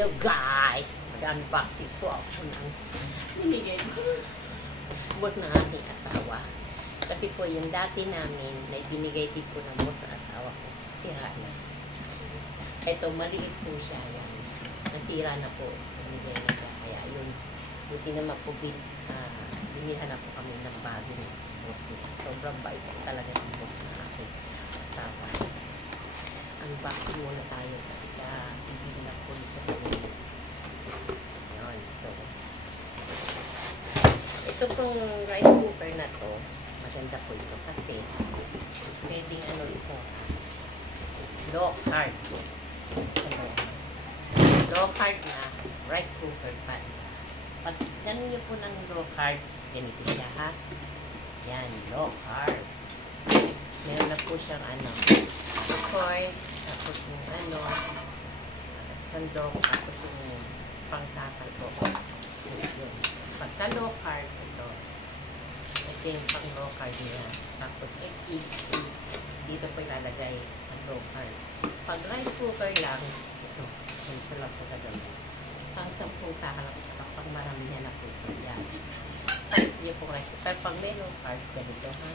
Hello guys! Mag-unboxing po ako ng binigay ko. Boss ng aking asawa. Kasi po yung dati namin na binigay din po ng boss ng asawa ko. Sira na. Ito, maliit po siya. Yan. Nasira na po. Binigay na siya. Kaya yun, buti naman po binilhan na po kami ng bago ng boss niya. Sobrang bait talaga ng boss ng aking asawa. Unboxing muna tayo kasi bibili na po ito kami. Yan, ito. Ito pong rice cooker na to, maganda po ito kasi pwedeng ano ito, low carb. Low carb na rice cooker pan. Pag ganun nyo po ng low carb, ganito siya ha. Yan, low carb. Meron na po siyang corn, tapos yung sandok, tapos yung pangtakal po. Yun. Pagka low carb, ito yung pang low carb niya. Tapos egg, dito po ilalagay ang low carb. Pag rice cooker lang, ito lang po kagamin. Pang 10 takal at saka pang marami niya na po ito. Yan. Tapos niya po rice cooker. Pag may low carb, ganito ha.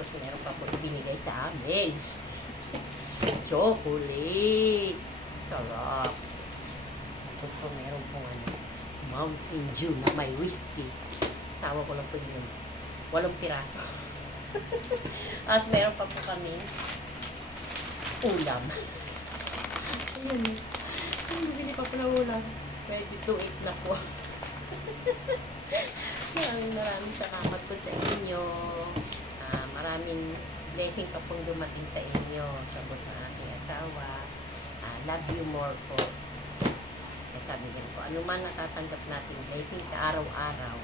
Tapos meron pa po ibinigay sa amin. Chocolate. Sarap. Tapos po meron pong Mountain Dew na may whiskey. Sawa ko lang po yun. 8 piraso. Tapos meron pa po kami ulam. Ayun. Bibili pa po na ulam. Ready to eat na po. Maraming salamat po sa inyo. Maraming blessing pa pong dumating sa inyo sa boss ng aking asawa. Love you more po. Sabi din po, ano man natatanggap natin blessing sa araw-araw,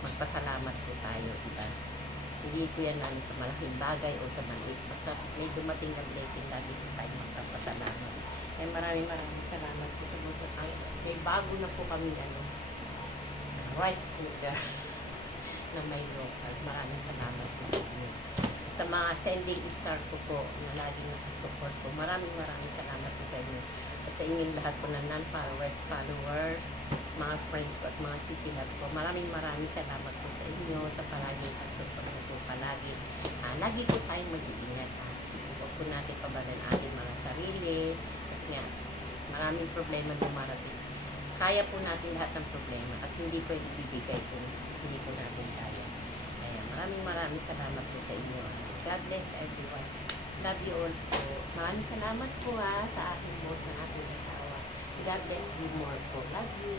magpasalamat po tayo, diba? Hindi po yan sa malaking bagay o sa maliit. Basta may dumating na blessing, lagi po tayo magpasalamat. Kaya maraming salamat po sa boss ng aking. May bago na po kami rice cooker na may local. Maraming salamat po sa inyo. Sa mga sending star ko po na lagi nakasupport po, maraming salamat po sa inyo. Sa inyong lahat po na followers, mga friends ko at mga sisilab ko. Maraming salamat po sa inyo sa palaging pagsupport po palagi. Lagi po tayong mag-iingat. Huwag po natin pabalan ating mga sarili. Kasi nga, maraming problema dumarating. Kaya po natin lahat ng problema kasi hindi po ibibigay kung hindi po natin kaya. Kaya maraming salamat po sa inyo. God bless everyone. Love you all po. Maraming salamat po sa aking boss ng aking asawa. God bless you more po. Love you.